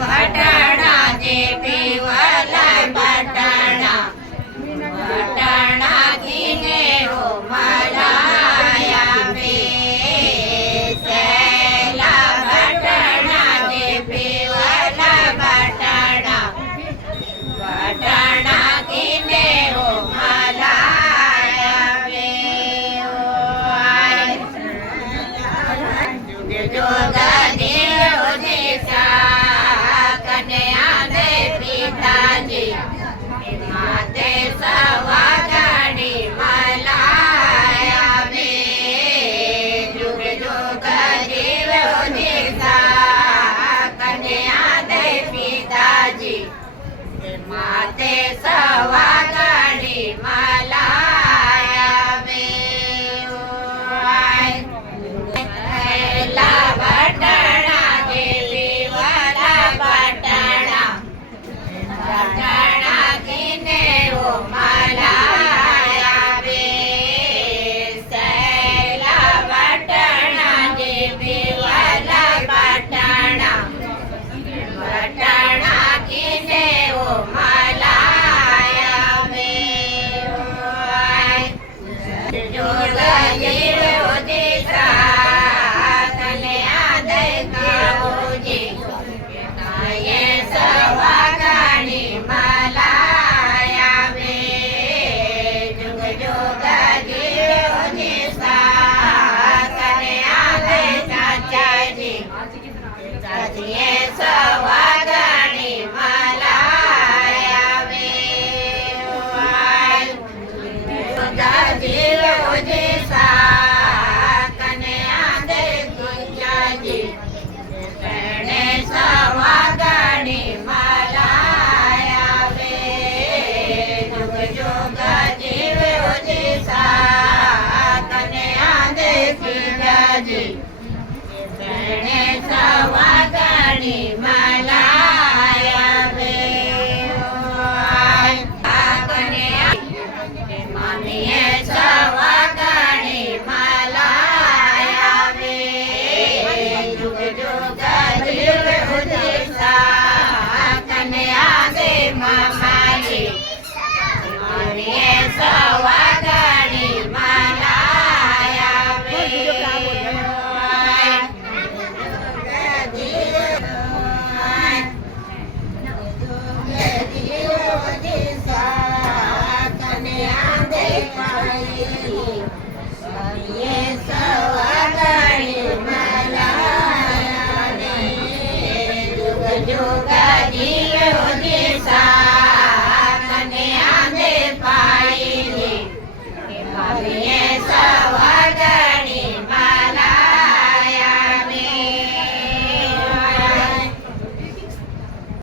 વટાણા જે પીવાલા બટાણા વટાણા ઘીને ઓ મલાયા પે સેલા વટાણા જે પીવાલા બટાણા વટાણા ઘીને ઓ મલાયા પે જોગા દેવ દિશા કન્યા દે પિતાજી માતે સવાગાડી મલાયા બે જુગ જુગ દેવ દિશા કન્યા દે પિતાજી માતે સવાગાડી મલાયા બે વટાણા જે પીવાલા બટાણા વટાણા ઘીને ઓ મલાયા બે સેલા વટાણા જે પીવાલા બટાણા વટાણા ઘીને ઓ મલાયા બે જોગા જીવ દિશા સવાગાડી મલાયા બે જુગ જુગ જીવ દિશા કન્યા દે ચાચાજી ચાચીએ સવાગાડી મલાયા બે જીવ દિશા કન્યા દે ચાચાજી સવાગાડી મલાયા બે જુગ જુગ જીવ દિશા કન્યા દેખી જાજી તેને સવાગાડી મલાયા બે મમ્મીએ સવાગાડી મલાયા બે જુગ જુગ જીવ કન્યા દે મામાજી મમ્મીએ સવાગાડી મલાયા બે કન્યા દે મમ્મીએ સવાગાડી મલાયા બે જુગ જીવ દિશા